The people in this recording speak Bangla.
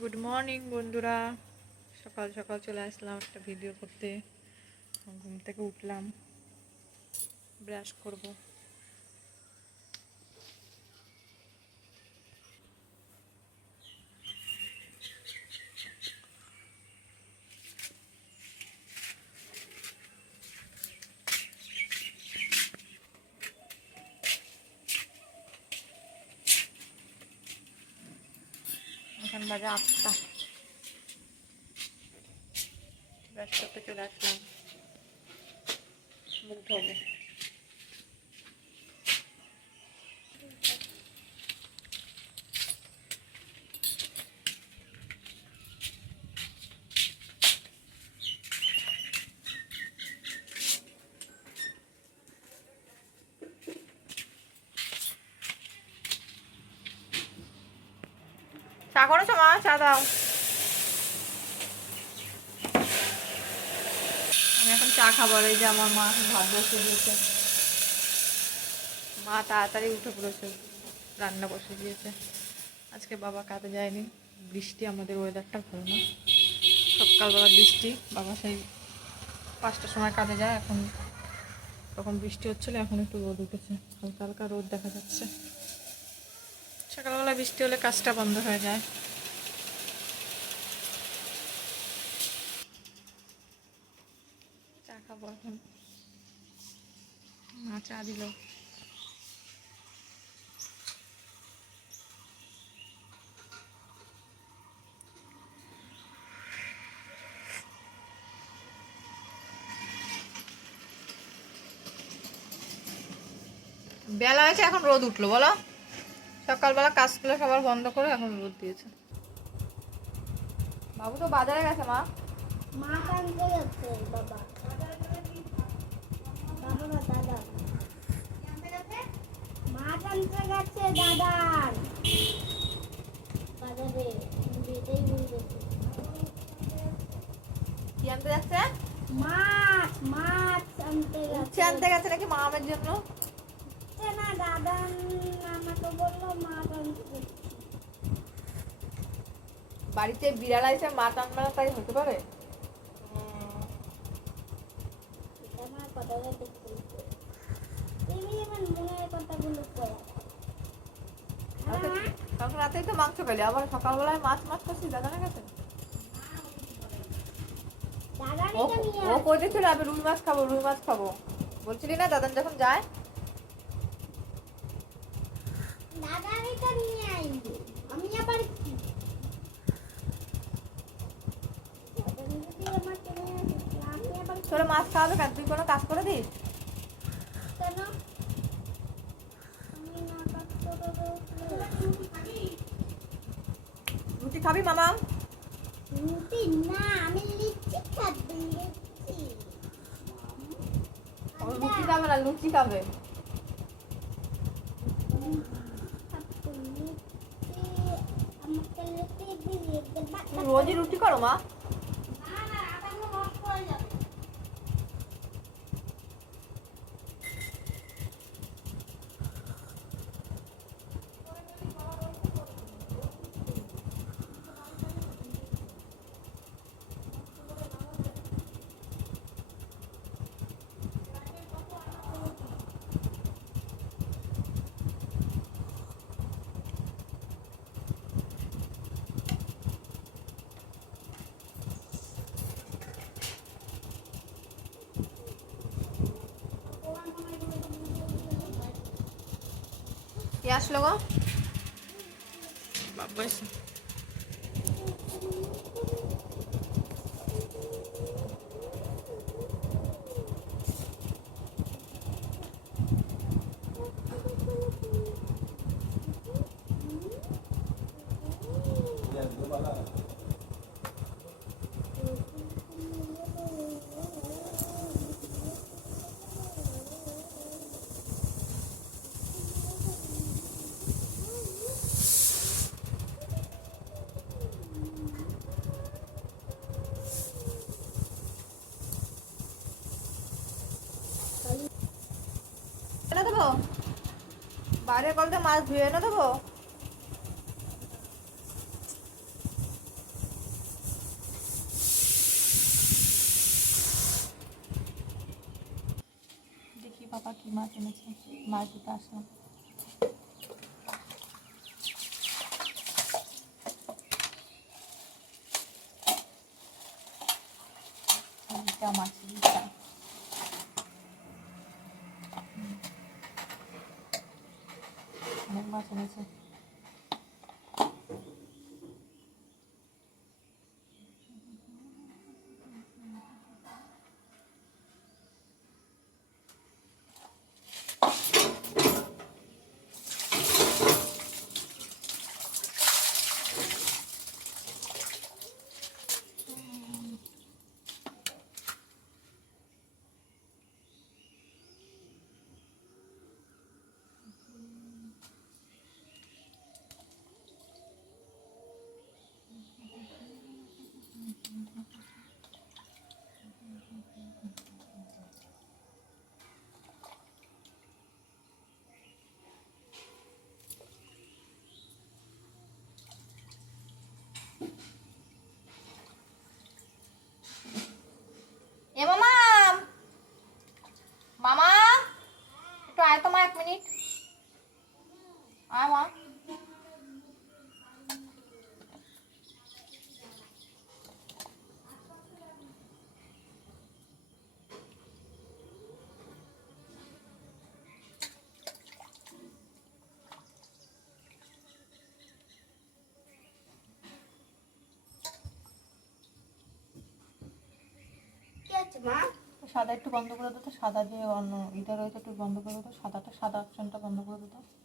গুড মর্নিং বন্ধুরা। সকাল সকাল চলে আসলাম একটা ভিডিও করতে। ঘুম থেকে উঠলাম, ব্রাশ করব। এখন বাজে 8টা। ব্রাশ করতে চলে আসলাম, মুখ ধোবো। চা করেছো মা? চা দাও। আমি এখন চা খাবার। এই যে আমার মা এখন ভাত বসে দিয়েছে। মা তাড়াতাড়ি উঠে পড়েছে, রান্না বসে দিয়েছে। আজকে বাবা কাজে যায়নি, বৃষ্টি, আমাদের ওয়েদারটা ভালো না। সকালবেলা বৃষ্টি, বাবা সেই 5টার সময় কাজে যায়। এখন তখন বৃষ্টি হচ্ছিলো, এখন একটু রোদ উঠেছে, হালকা হালকা রোদ দেখা যাচ্ছে। সকালবেলা বৃষ্টি হলে কাজটা বন্ধ হয়ে যায়। চা খাবো এখন, মা চা দিল। বেলা হয়েছে, এখন রোদ উঠলো বলো। সকালবেলা কাজগুলো সবার বন্ধ করে এখন রোদ দিয়েছে। বাবু তো বাজারে গেছে। মা আনতে গেছে বাবা। বাবা না দাদা। মাছ আনতে গেছে দাদার বাজারে। বেটেই বলতেছে কি আনতে যাচ্ছে? মাছ মাছ আনতে উচ্ছে গেছে। আনতে গেছে নাকি মামের জন্য? না দাদা আমাকে বললো মাছ আনতে গেছে। বাড়িতে বিড়াল আইছে, মাছ আনবে না তাই হতে পারে? আমার কথাটা দেখতে তুমি আমার মনের কথাগুলো পড়া। তখন রাতেই তো মাংস পেলে, আবার সকালবেলায় মাছ মাছ করছি। দাদা না গেছে? ও কই দেখছিল আমি রুই মাছ খাবো, রুই মাছ খাবো বলছিলি না দাদা যখন যায়? দাদারিটা নিয়ে আইবো আমি আবার কি তোরা মাছ খাওয়াবে কেন? তুই কোনো কাজ করে দিস? কেন আমি না কাজ করবো? রুটি খাবি মামা? রুটি না, আমি লিচি খাবো। লিচি রুটি খাবে না, লুচি খাবে। রোজই রুটি করো মা? কে আসলো গো? বাবা এসে। এনে দেবো, বাইরের কলতে মাছ ধুয়ে এনে দেবো। পাপা কি মাছ এনেছে বাড়িতে আসলাম। ইলিশা মাছ, ইলিশা। অনেক মাছ এনেছে। এ মামা, মামা একটু আয় তো মা, 1 মিনিট আয় মা। কি আছে মা? সাদা একটু বন্ধ করে দো তো, সাদা যে অন্য এটা রয়েছে একটু বন্ধ করে দো, সাদাটা, সাদা অপশনটা বন্ধ করে দো তো।